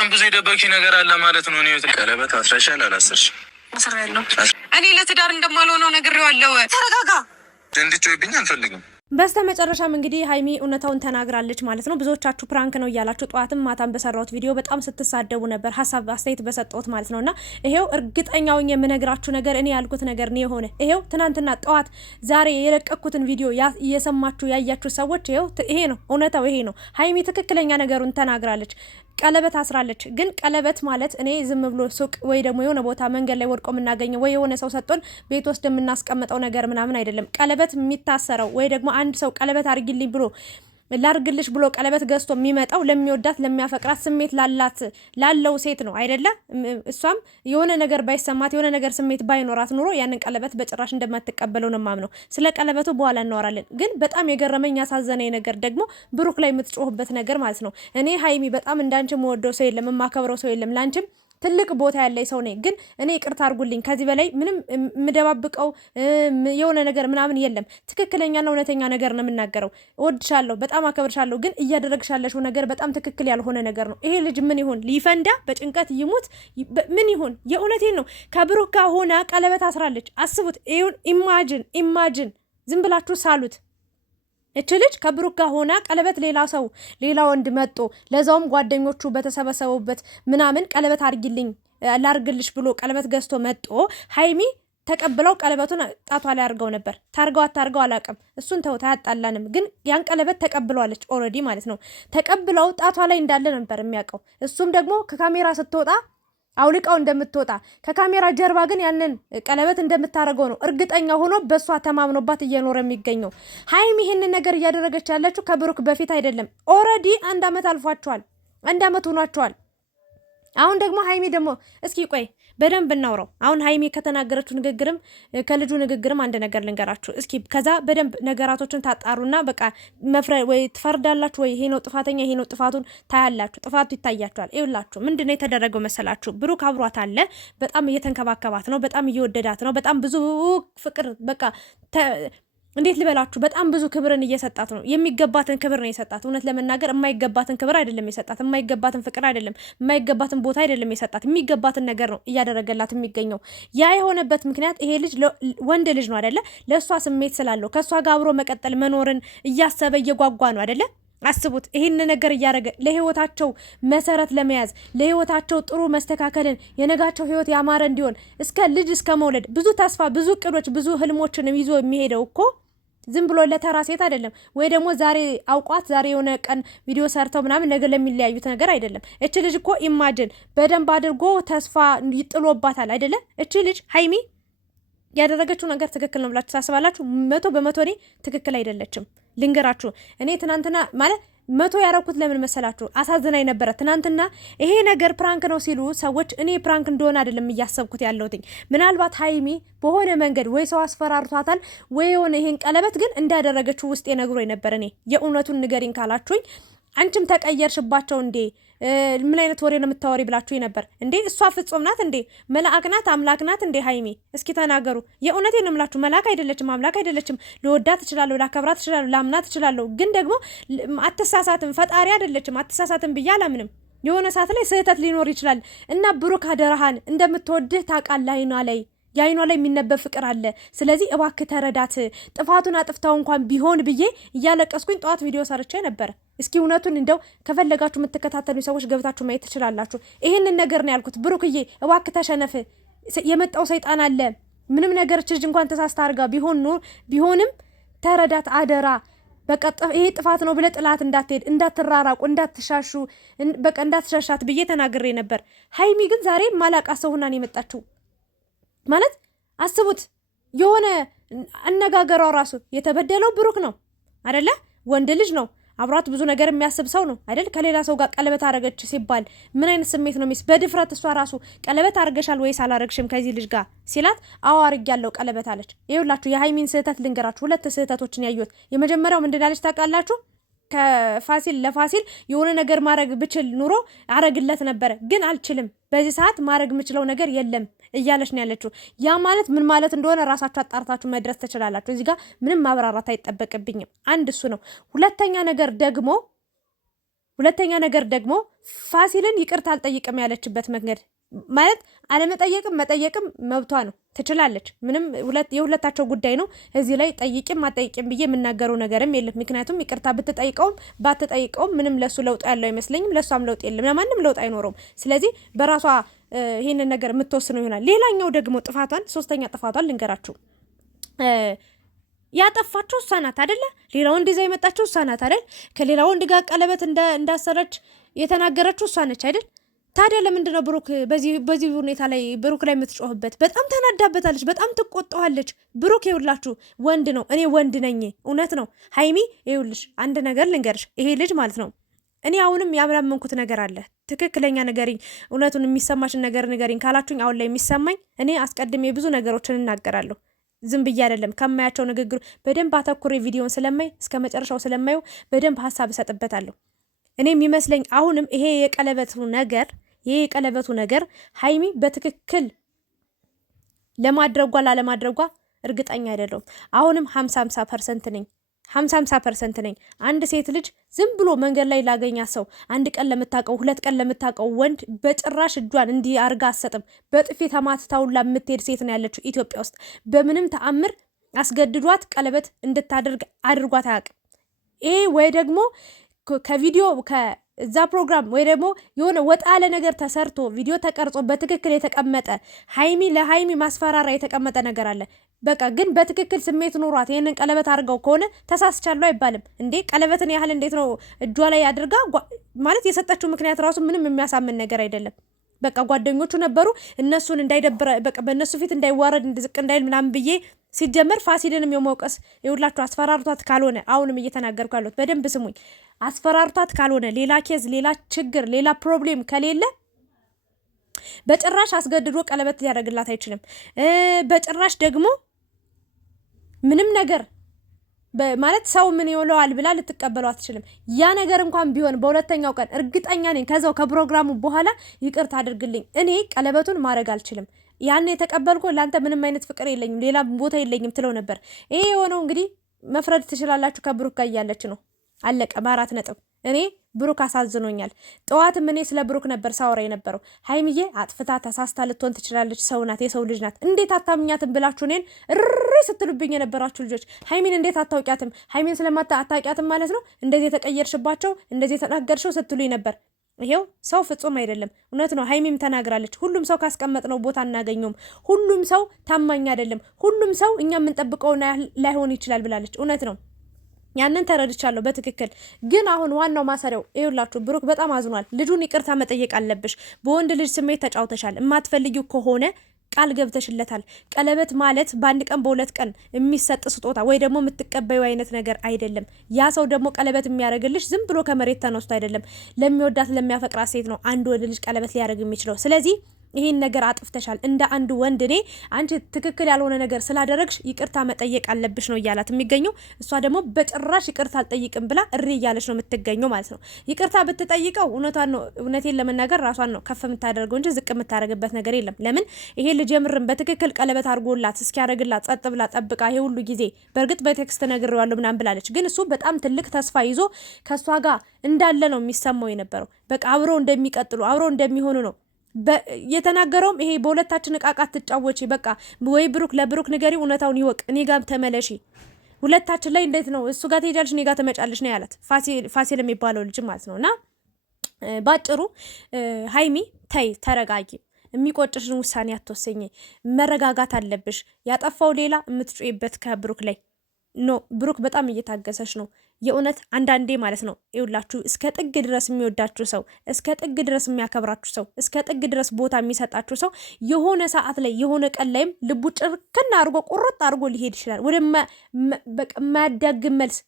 በጣም ብዙ የደበቂ ነገር አለ ማለት ነው። እኔ ቀለበት አስረሻል አላሰርሽ? አስራለሁ። እኔ ለትዳር እንደማልሆነው ነግሬዋለሁ። ተረጋጋ። እንድትጮይብኝ አልፈልግም። በስተመጨረሻም እንግዲህ ሀይሚ እውነታውን ተናግራለች ማለት ነው። ብዙዎቻችሁ ፕራንክ ነው እያላችሁ ጠዋትም ማታም በሰራሁት ቪዲዮ በጣም ስትሳደቡ ነበር፣ ሀሳብ አስተያየት በሰጠሁት ማለት ነውና ይሄው እርግጠኛው የምነግራችሁ ነገር እኔ ያልኩት ነገር ነው የሆነ። ይሄው ትናንትና ጠዋት ዛሬ የለቀኩትን ቪዲዮ እየሰማችሁ ያያችሁ ሰዎች ይሄው ይሄ ነው እውነታው፣ ይሄ ነው። ሀይሚ ትክክለኛ ነገሩን ተናግራለች። ቀለበት አስራለች። ግን ቀለበት ማለት እኔ ዝም ብሎ ሱቅ ወይ ደግሞ የሆነ ቦታ መንገድ ላይ ወድቆ የምናገኘው ወይ የሆነ ሰው ሰጥቶን ቤት ውስጥ የምናስቀምጠው ነገር ምናምን አይደለም። ቀለበት የሚታሰረው ወይ ደግሞ አንድ ሰው ቀለበት አርግልኝ ብሎ ላርግልሽ ብሎ ቀለበት ገዝቶ የሚመጣው ለሚወዳት ለሚያፈቅራት ስሜት ላለው ሴት ነው አይደለ? እሷም የሆነ ነገር ባይሰማት የሆነ ነገር ስሜት ባይኖራት ኑሮ ያንን ቀለበት በጭራሽ እንደማትቀበለው ነው ማምነው። ስለ ቀለበቱ በኋላ እናወራለን። ግን በጣም የገረመኝ ያሳዘነኝ ነገር ደግሞ ብሩክ ላይ የምትጮህበት ነገር ማለት ነው። እኔ ሀይሚ በጣም እንዳንቺ የምወደው ሰው የለም፣ የማከብረው ሰው የለም፣ ላንቺም ትልቅ ቦታ ያለኝ ሰው ነኝ። ግን እኔ ይቅርታ አድርጉልኝ፣ ከዚህ በላይ ምንም የምደባብቀው የሆነ ነገር ምናምን የለም። ትክክለኛና እውነተኛ ነገር ነው የምናገረው። እወድሻለሁ፣ በጣም አከብርሻለሁ። ግን እያደረግሻለሽው ነገር በጣም ትክክል ያልሆነ ነገር ነው። ይሄ ልጅ ምን ይሁን? ሊፈንዳ፣ በጭንቀት ይሙት፣ ምን ይሁን? የእውነቴን ነው። ከብሩክ ጋር ሆና ቀለበት አስራለች። አስቡት። ይሁን ኢማጂን፣ ዝም ብላችሁ ሳሉት። እች ልጅ ከብሩክ ጋር ሆና ቀለበት ሌላ ወንድ መጦ ለዛውም ጓደኞቹ በተሰበሰቡበት ምናምን ቀለበት አርግልኝ ላርግልሽ ብሎ ቀለበት ገዝቶ መጦ ሀይሚ ተቀብለው ቀለበቱን ጣቷ ላይ አርገው ነበር። ታርገው አታርገው አላውቅም፣ እሱን ተው ታያጣላንም። ግን ያን ቀለበት ተቀብለዋለች ኦልሬዲ ማለት ነው። ተቀብለው ጣቷ ላይ እንዳለ ነበር የሚያውቀው። እሱም ደግሞ ከካሜራ ስትወጣ አውልቃው እንደምትወጣ ከካሜራ ጀርባ ግን ያንን ቀለበት እንደምታረገው ነው እርግጠኛ ሆኖ በሷ ተማምኖባት እየኖረ የሚገኘው። ሀይሚ ይሄንን ነገር እያደረገች ያለችው ከብሩክ በፊት አይደለም። ኦልሬዲ 1 አመት አልፏቸዋል፣ 1 አመት ሆኗቸዋል። አሁን ደግሞ ሀይሚ ደግሞ እስኪ ቆይ በደንብ እናውራው። አሁን ሀይሚ ከተናገረችው ንግግርም ከልጁ ንግግርም አንድ ነገር ልንገራችሁ እስኪ። ከዛ በደንብ ነገራቶችን ታጣሩና በቃ ወይ ትፈርዳላችሁ፣ ወይ ይሄ ነው ጥፋተኛ፣ ይሄ ነው ጥፋቱን ታያላችሁ። ጥፋቱ ይታያችኋል። ይኸውላችሁ ምንድነው የተደረገው መሰላችሁ? ብሩክ አብሯት አለ። በጣም እየተንከባከባት ነው፣ በጣም እየወደዳት ነው። በጣም ብዙ ፍቅር በቃ እንዴት ልበላችሁ፣ በጣም ብዙ ክብርን እየሰጣት ነው። የሚገባትን ክብር ነው የሰጣት። እውነት ለመናገር የማይገባትን ክብር አይደለም የሰጣት፣ የማይገባትን ፍቅር አይደለም፣ የማይገባትን ቦታ አይደለም የሰጣት። የሚገባትን ነገር ነው እያደረገላት የሚገኘው። ያ የሆነበት ምክንያት ይሄ ልጅ ወንድ ልጅ ነው አይደለ? ለእሷ ስሜት ስላለው ከእሷ ጋር አብሮ መቀጠል መኖርን እያሰበ እየጓጓ ነው አይደለ? አስቡት። ይሄን ነገር እያደረገ ለህይወታቸው መሰረት ለመያዝ ለህይወታቸው ጥሩ መስተካከልን የነጋቸው ህይወት ያማረ እንዲሆን እስከ መውለድ ብዙ ተስፋ ብዙ እቅዶች ብዙ ህልሞችን ይዞ የሚሄደው እኮ ዝም ብሎ ለተራ ሴት አይደለም። ወይ ደግሞ ዛሬ አውቋት ዛሬ የሆነ ቀን ቪዲዮ ሰርተው ምናምን ነገር ለሚለያዩት ነገር አይደለም። እቺ ልጅ እኮ ኢማጂን በደንብ አድርጎ ተስፋ ይጥሎባታል አይደለ? እቺ ልጅ ሀይሚ ያደረገችው ነገር ትክክል ነው ብላችሁ ታስባላችሁ? 100% እኔ ትክክል አይደለችም። ልንገራችሁ፣ እኔ ትናንትና ማለት 100 ያረኩት ለምን መሰላችሁ? አሳዝናኝ ነበረ። ትናንትና ይሄ ነገር ፕራንክ ነው ሲሉ ሰዎች እኔ ፕራንክ እንደሆነ አይደለም እያሰብኩት ያለሁት። ምናልባት ሀይሚ በሆነ መንገድ ወይ ሰው አስፈራርቷታል ወይ የሆነ ይሄን ቀለበት ግን እንዳደረገችው ውስጤ ነግሮኝ ነበር። እኔ የእውነቱን ንገሪኝ ካላችሁኝ አንቺም ተቀየርሽባቸው እንዴ? ምን አይነት ወሬ ነው የምታወሪ ብላችሁ ነበር እንዴ? እሷ ፍጹም ናት እንዴ? መልአክ ናት? አምላክ ናት እንዴ? ሀይሚ እስኪ ተናገሩ። የእውነቴን ነው የምላችሁ። መልአክ አይደለችም፣ አምላክ አይደለችም። ልወዳት እችላለሁ፣ ላከብራት እችላለሁ፣ ላምናት እችላለሁ። ግን ደግሞ አትሳሳትም፣ ፈጣሪ አይደለችም። አትሳሳትም ብዬ አላምንም። የሆነ ሰዓት ላይ ስህተት ሊኖር ይችላል እና ብሩክ አደረሃን እንደምትወድህ ታውቃለህ። የአይኗ ላይ የሚነበብ ፍቅር አለ። ስለዚህ እባክህ ተረዳት። ጥፋቱን አጥፍታው እንኳን ቢሆን ብዬ እያለቀስኩኝ ጠዋት ቪዲዮ ሰርቼ ነበር። እስኪ እውነቱን እንደው ከፈለጋችሁ የምትከታተሉ ሰዎች ገብታችሁ ማየት ትችላላችሁ። ይሄንን ነገር ነው ያልኩት። ብሩክዬ እባክህ ተሸነፍ። የመጣው ሰይጣን አለ። ምንም ነገር ልጅ እንኳን ተሳስታ አድርጋ ቢሆንም ተረዳት አደራ። በቃ ይሄ ጥፋት ነው ብለህ ጥላት እንዳትሄድ፣ እንዳትራራቁ፣ እንዳትሻሹ፣ በቃ እንዳትሻሻት ብዬ ተናግሬ ነበር። ሀይሚ ግን ዛሬ ማላቃ ሰው ሆና ነው የመጣችው። ማለት አስቡት፣ የሆነ አነጋገሯ ራሱ የተበደለው ብሩክ ነው አይደለ? ወንድ ልጅ ነው፣ አብሯት ብዙ ነገር የሚያስብ ሰው ነው አይደል? ከሌላ ሰው ጋር ቀለበት አረገች ሲባል ምን አይነት ስሜት ነው የሚስ? በድፍረት እሷ ራሱ ቀለበት አርገሻል ወይስ አላረግሽም ከዚህ ልጅ ጋር ሲላት፣ አዎ አርጊያለሁ ቀለበት አለች። ይኸውላችሁ የሀይሚን ስህተት ልንገራችሁ። 2 ስህተቶችን ያዩት። የመጀመሪያው ምንድን አለች ታውቃላችሁ? ለፋሲል የሆነ ነገር ማድረግ ብችል ኑሮ አረግለት ነበረ፣ ግን አልችልም። በዚህ ሰዓት ማድረግ የምችለው ነገር የለም እያለች ነው ያለችው። ያ ማለት ምን ማለት እንደሆነ ራሳችሁ አጣርታችሁ መድረስ ትችላላችሁ። እዚህ ጋር ምንም ማብራራት አይጠበቅብኝም። አንድ እሱ ነው። ሁለተኛ ነገር ደግሞ ሁለተኛ ነገር ደግሞ ፋሲልን ይቅርታ አልጠይቅም ያለችበት መንገድ ማለት አለመጠየቅም መጠየቅም መብቷ ነው፣ ትችላለች። ምንም የሁለታቸው ጉዳይ ነው። እዚህ ላይ ጠይቅም አጠይቅም ብዬ የምናገረው ነገርም የለም። ምክንያቱም ይቅርታ ብትጠይቀውም ባትጠይቀውም ምንም ለሱ ለውጥ ያለው አይመስለኝም፣ ለሷም ለውጥ የለም፣ ለማንም ለውጥ አይኖረውም። ስለዚህ በራሷ ይሄንን ነገር የምትወስነው ይሆናል። ሌላኛው ደግሞ ጥፋቷን፣ ሶስተኛ ጥፋቷን ልንገራችሁ። ያጠፋችሁ እሷ ናት አይደለ? ሌላ ወንድ ይዛ የመጣችሁ እሷ ናት አይደል? ከሌላ ወንድ ጋር ቀለበት እንዳሰረች የተናገረችው እሷ ነች አይደል? ታዲያ ለምንድን ነው ብሩክ በዚህ ሁኔታ ላይ ብሩክ ላይ የምትጮህበት? በጣም ተናዳበታለች፣ በጣም ትቆጣዋለች። ብሩክ ይኸውላችሁ ወንድ ነው፣ እኔ ወንድ ነኝ። እውነት ነው ሀይሚ፣ ይኸውልሽ አንድ ነገር ልንገርሽ፣ ይሄ ልጅ ማለት ነው እኔ አሁንም ያመንኩት ነገር አለ። ትክክለኛ ነገርኝ፣ እውነቱን የሚሰማችን ነገር ንገሪኝ ካላችሁኝ አሁን ላይ የሚሰማኝ እኔ አስቀድሜ ብዙ ነገሮችን እናገራለሁ። ዝም ብዬ አይደለም፣ ከማያቸው ንግግሩ በደንብ አተኩሬ ቪዲዮን ስለማይ እስከ መጨረሻው ስለማየው በደንብ ሀሳብ እሰጥበታለሁ። እኔ የሚመስለኝ አሁንም ይሄ የቀለበቱ ነገር ሀይሚ በትክክል ለማድረጓ ላለማድረጓ እርግጠኛ አይደለሁም። አሁንም 50% ነኝ 50% ነኝ። አንድ ሴት ልጅ ዝም ብሎ መንገድ ላይ ላገኛት ሰው አንድ ቀን ለምታውቀው 2 ቀን ለምታውቀው ወንድ በጭራሽ እጇን እንዲህ አርጋ አትሰጥም። በጥፊ ተማትታውላ የምትሄድ ሴት ነው ያለችው ኢትዮጵያ ውስጥ። በምንም ተአምር አስገድዷት ቀለበት እንድታደርግ አድርጓት አያውቅም። ይሄ ወይ ደግሞ ከቪዲዮ ከዛ ፕሮግራም ወይ ደግሞ የሆነ ወጣ ያለ ነገር ተሰርቶ ቪዲዮ ተቀርጾ በትክክል የተቀመጠ ለሀይሚ ማስፈራራ የተቀመጠ ነገር አለ። በቃ ግን በትክክል ስሜት ኖሯት ይሄንን ቀለበት አድርገው ከሆነ ተሳስቻለሁ አይባልም እንዴ? ቀለበትን ያህል እንዴት ነው እጇ ላይ አድርጋ ማለት የሰጠችው ምክንያት ራሱ ምንም የሚያሳምን ነገር አይደለም። በቃ ጓደኞቹ ነበሩ፣ እነሱን እንዳይደብረ በቃ በእነሱ ፊት እንዳይዋረድ ዝቅ እንዳይል ምናምን ብዬ ሲጀመር ፋሲልንም የመውቀስ ይኸውላችሁ አስፈራርቷት ካልሆነ አሁንም እየተናገርኩ ያለሁት በደንብ ስሙኝ። አስፈራርቷት ካልሆነ ሌላ ኬዝ፣ ሌላ ችግር፣ ሌላ ፕሮብሌም ከሌለ በጭራሽ አስገድዶ ቀለበት ሊያደርግላት አይችልም። በጭራሽ ደግሞ ምንም ነገር ማለት ሰው ምን ይውለዋል ብላ ልትቀበለው አትችልም። ያ ነገር እንኳን ቢሆን በሁለተኛው ቀን እርግጠኛ ነኝ ከዛው ከፕሮግራሙ በኋላ ይቅርታ አድርግልኝ እኔ ቀለበቱን ማድረግ አልችልም፣ ያን የተቀበልኩ ለአንተ ምንም አይነት ፍቅር የለኝም፣ ሌላ ቦታ የለኝም ትለው ነበር። ይሄ የሆነው እንግዲህ መፍረድ ትችላላችሁ፣ ከብሩክ ጋር እያለች ነው። አለቀ በ4 ነጥብ። እኔ ብሩክ አሳዝኖኛል። ጠዋትም እኔ ስለ ብሩክ ነበር ሳወራ የነበረው። ሀይሚዬ አጥፍታ ተሳስታ ልትሆን ትችላለች፣ ሰው ናት፣ የሰው ልጅ ናት። እንዴት አታምኛትም ብላችሁ እኔን እሪ ስትሉብኝ የነበራችሁ ልጆች ሀይሚን እንዴት አታውቂያትም? ሀይሚን አታውቂያትም ማለት ነው እንደዚህ የተቀየርሽባቸው እንደዚህ የተናገርሽው ስትሉኝ ነበር። ይሄው ሰው ፍጹም አይደለም። እውነት ነው፣ ሀይሚም ተናግራለች። ሁሉም ሰው ካስቀመጥነው ቦታ እናገኘውም። ሁሉም ሰው ታማኝ አይደለም። ሁሉም ሰው እኛ የምንጠብቀው ላይሆን ይችላል ብላለች። እውነት ነው፣ ያንን ተረድቻለሁ በትክክል። ግን አሁን ዋናው ማሰሪያው ይኸውላችሁ ብሩክ በጣም አዝኗል። ልጁን ይቅርታ መጠየቅ አለብሽ። በወንድ ልጅ ስሜት ተጫውተሻል። የማትፈልጊው ከሆነ ቃል ገብተሽለታል። ቀለበት ማለት በአንድ ቀን በ2 ቀን የሚሰጥ ስጦታ ወይ ደግሞ የምትቀበዩ አይነት ነገር አይደለም። ያ ሰው ደግሞ ቀለበት የሚያደርግልሽ ዝም ብሎ ከመሬት ተነስቶ አይደለም። ለሚወዳት ለሚያፈቅራት ሴት ነው አንድ ወንድ ልጅ ቀለበት ሊያደርግ የሚችለው። ስለዚህ ይሄን ነገር አጥፍተሻል። እንደ አንድ ወንድ እኔ አንቺ ትክክል ያልሆነ ነገር ስላደረግሽ ይቅርታ መጠየቅ አለብሽ ነው እያላት የሚገኘው። እሷ ደግሞ በጭራሽ ይቅርታ አልጠይቅም ብላ እሪ እያለች ነው የምትገኘው ማለት ነው። ይቅርታ ብትጠይቀው እውነቴን ለመናገር ራሷን ነው ከፍ የምታደርገው እንጂ ዝቅ የምታደርግበት ነገር የለም። ለምን ይሄ ልጅ የምርም በትክክል ቀለበት አድርጎላት እስኪያደርግላት ጸጥ ብላ ጠብቃ ይሄ ሁሉ ጊዜ በእርግጥ በቴክስት ነግሬዋለሁ ምናምን ብላለች። ግን እሱ በጣም ትልቅ ተስፋ ይዞ ከእሷ ጋር እንዳለ ነው የሚሰማው የነበረው። በቃ አብረው እንደሚቀጥሉ አብረው እንደሚሆኑ ነው የተናገረውም። ይሄ በሁለታችን እቃቃት ትጫወቺ በቃ ወይ ለብሩክ ንገሪ፣ እውነታውን ይወቅ፣ እኔ ጋር ተመለሺ፣ ሁለታችን ላይ እንዴት ነው እሱ ጋር ትሄጃለሽ እኔ ጋር ትመጫለሽ ነው ያላት ፋሲል የሚባለው ልጅ ማለት ነው። እና ባጭሩ ሀይሚ ተይ፣ ተረጋጊ፣ የሚቆጭሽን ውሳኔ አትወሰኝ፣ መረጋጋት አለብሽ። ያጠፋው ሌላ የምትጮይበት ከብሩክ ላይ ኖ። ብሩክ በጣም እየታገሰሽ ነው የእውነት አንዳንዴ ማለት ነው። ይውላችሁ እስከ ጥግ ድረስ የሚወዳችሁ ሰው፣ እስከ ጥግ ድረስ የሚያከብራችሁ ሰው፣ እስከ ጥግ ድረስ ቦታ የሚሰጣችሁ ሰው የሆነ ሰዓት ላይ የሆነ ቀን ላይም ልቡ ጭርክና አድርጎ ቁርጥ አድርጎ ሊሄድ ይችላል ወደ የማያዳግም መልስ።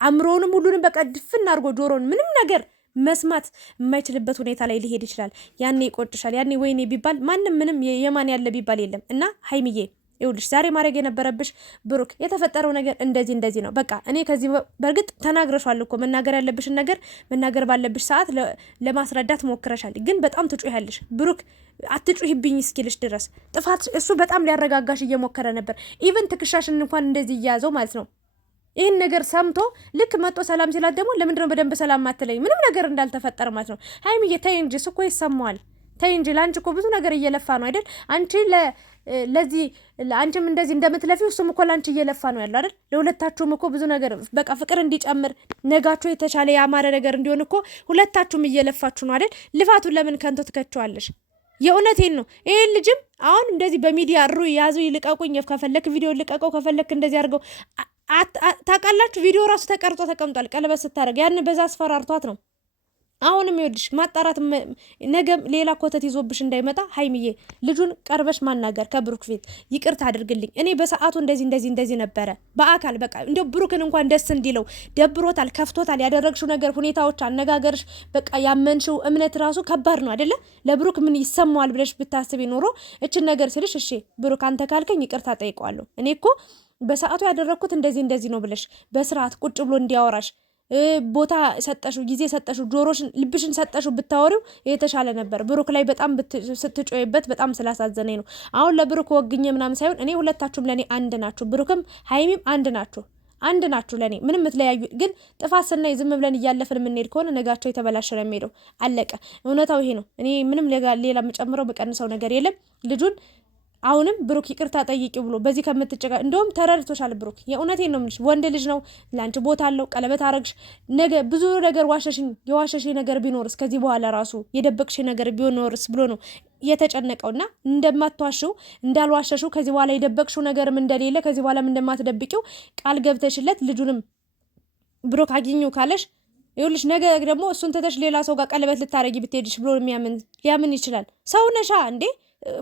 አእምሮውንም ሁሉንም በቃ ድፍና አድርጎ ጆሮን ምንም ነገር መስማት የማይችልበት ሁኔታ ላይ ሊሄድ ይችላል። ያኔ ይቆጭሻል። ያኔ ወይኔ ቢባል ማንም ምንም የማን ያለ ቢባል የለም። እና ሀይሚዬ ይኸውልሽ ዛሬ ማድረግ የነበረብሽ ብሩክ የተፈጠረው ነገር እንደዚህ ነው። በቃ እኔ ከዚህ በእርግጥ ተናግረሻል እኮ መናገር ያለብሽን ነገር መናገር ባለብሽ ሰዓት ለማስረዳት ሞክረሻል። ግን በጣም ትጮያለሽ። ብሩክ አትጮይብኝ እስኪልሽ ድረስ ጥፋት እሱ በጣም ሊያረጋጋሽ እየሞከረ ነበር። ኢቨን ትከሻሽን እንኳን እንደዚህ እያያዘው ማለት ነው። ይሄን ነገር ሰምቶ ልክ መጥቶ ሰላም ሲላት ደግሞ ለምንድን ነው በደንብ ሰላም ማትለኝ? ምንም ነገር እንዳልተፈጠረ ማለት ነው። ሀይሚዬ ተይ እንጂ እሱ እኮ ይሰማዋል። ተይ እንጂ ለአንቺ እኮ ብዙ ነገር እየለፋ ነው አይደል? አንቺ ለዚህ አንቺም እንደዚህ እንደምትለፊው እሱም እኮ ለአንቺ እየለፋ ነው ያለው አይደል? ለሁለታችሁም እኮ ብዙ ነገር በቃ ፍቅር እንዲጨምር ነጋችሁ የተሻለ ያማረ ነገር እንዲሆን እኮ ሁለታችሁም እየለፋችሁ ነው አይደል? ልፋቱን ለምን ከንቶ ትከቸዋለሽ? የእውነቴን ነው። ይሄን ልጅም አሁን እንደዚህ በሚዲያ ያዙ ይልቀቁኝ፣ ከፈለክ ቪዲዮ ልቀቀው፣ ከፈለክ እንደዚህ አድርገው። ታውቃላችሁ ቪዲዮ ራሱ ተቀርጦ ተቀምጧል። ቀለበት ስታደርግ ያን በዛ አስፈራርቷት ነው። አሁንም ይወድሽ ማጣራት ነገም ሌላ ኮተት ይዞብሽ እንዳይመጣ ሀይሚዬ ልጁን ቀርበሽ ማናገር ከብሩክ ፊት ይቅርታ አድርግልኝ፣ እኔ በሰዓቱ እንደዚህ ነበረ በአካል በቃ እንደው ብሩክን እንኳን ደስ እንዲለው ደብሮታል፣ ከፍቶታል። ያደረግሽው ነገር፣ ሁኔታዎች፣ አነጋገርሽ በቃ ያመንሽው እምነት ራሱ ከባድ ነው አይደለ? ለብሩክ ምን ይሰማዋል ብለሽ ብታስቢ ኖሮ እችን ነገር ስልሽ እሺ ብሩክ አንተ ካልከኝ ይቅርታ ጠይቀዋለሁ፣ እኔ እኮ በሰዓቱ ያደረግኩት እንደዚህ ነው ብለሽ በስርዓት ቁጭ ብሎ እንዲያወራሽ ቦታ ሰጠሽው፣ ጊዜ ሰጠሽው፣ ጆሮሽን ልብሽን ሰጠሽው ብታወሪው የተሻለ ነበር። ብሩክ ላይ በጣም ስትጮይበት በጣም ስላሳዘነኝ ነው። አሁን ለብሩክ ወግኜ ምናምን ሳይሆን እኔ ሁለታችሁም ለኔ አንድ ናችሁ። ብሩክም ሀይሚም አንድ ናችሁ ለኔ ምንም የምትለያዩ ግን ጥፋት ስናይ ዝም ብለን እያለፍን የምንሄድ ከሆነ ነጋቸው የተበላሸ ነው የሚሄደው። አለቀ። እውነታው ይሄ ነው። እኔ ምንም ሌላ የምጨምረው በቀንሰው ነገር የለም። ልጁን አሁንም ብሩክ ይቅርታ ጠይቂ ብሎ በዚህ ከምትጨቃ እንደውም ተረድቶሻል ብሩክ። የእውነቴን ነው የምልሽ፣ ወንድ ልጅ ነው፣ ላንቺ ቦታ አለው። ቀለበት አረግሽ፣ ነገ ብዙ ነገር የዋሸሽኝ ነገር ቢኖርስ፣ ከዚህ በኋላ ራሱ የደበቅሽ ነገር ቢኖርስ ብሎ ነው የተጨነቀውና እንደማትዋሽው እንዳልዋሸሽው ከዚህ በኋላ የደበቅሽው ነገርም እንደሌለ ከዚህ በኋላም እንደማትደብቂው ቃል ገብተሽለት ልጁንም ብሩክ አግኙ ካለሽ ይኸውልሽ ነገ ደግሞ እሱን ተተሽ ሌላ ሰው ጋር ቀለበት ልታረጊ ብትሄድሽ ብሎ ሊያምን ይችላል። ሰው ነሻ እንዴ?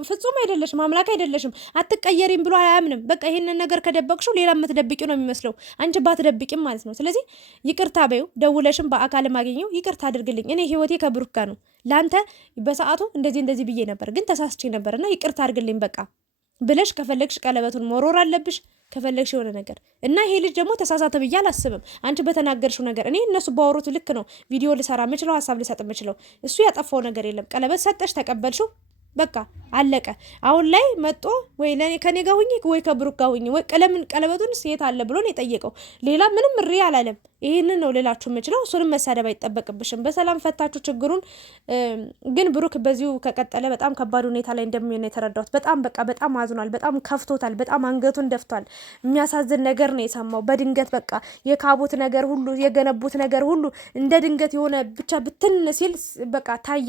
ፍጹም አይደለሽም፣ አምላክ አይደለሽም። አትቀየሪም ብሎ አያምንም። በቃ ይሄንን ነገር ከደበቅሽው ሌላ የምትደብቂው ነው የሚመስለው፣ አንቺ ባትደብቂም ማለት ነው። ስለዚህ ይቅርታ በይው፣ ደውለሽም በአካል ማግኘው ይቅርታ አድርግልኝ፣ እኔ ህይወቴ ከብሩክ ጋር ነው፣ ላንተ በሰዓቱ እንደዚህ ብዬ ነበር፣ ግን ተሳስቼ ነበርና ይቅርታ አድርግልኝ በቃ ብለሽ ከፈለግሽ ቀለበቱን መሮር አለብሽ፣ ከፈለግሽ የሆነ ነገር እና ይሄ ልጅ ደግሞ ተሳሳተ ብዬ አላስብም። አንቺ በተናገርሽው ነገር እኔ እነሱ ባወሩት ልክ ነው ቪዲዮ ልሰራ የምችለው፣ ሀሳብ ልሰጥ የምችለው። እሱ ያጠፋው ነገር የለም። ቀለበት ሰጠሽ፣ ተቀበልሽው፣ በቃ አለቀ። አሁን ላይ መጦ ወይ ከኔ ጋር ሁኚ ወይ ከብሩክ ጋር ሁኚ ወይ ቀለበቱን የት አለ ብሎ ነው የጠየቀው። ሌላ ምንም እሪ አላለም። ይሄንን ነው ሌላችሁ የምችለው። እሱንም መሳደብ አይጠበቅብሽም። በሰላም ፈታችሁ ችግሩን። ግን ብሩክ በዚሁ ከቀጠለ በጣም ከባድ ሁኔታ ላይ እንደሚሆን የተረዳሁት። በጣም አዝኗል። በጣም ከፍቶታል። በጣም አንገቱን ደፍቷል። የሚያሳዝን ነገር ነው የሰማው። በድንገት በቃ የካቡት ነገር ሁሉ የገነቡት ነገር ሁሉ እንደ ድንገት የሆነ ብቻ ብትን ሲል በቃ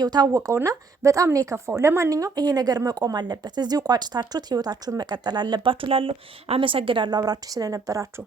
ታወቀውና በጣም ነው የከፋው። ለማንኛውም ይሄ ነገር መቆም አለበት። እዚሁ ቋጭታችሁት ህይወታችሁን መቀጠል አለባችሁ። ላለሁ አመሰግናለሁ አብራችሁ ስለነበራችሁ።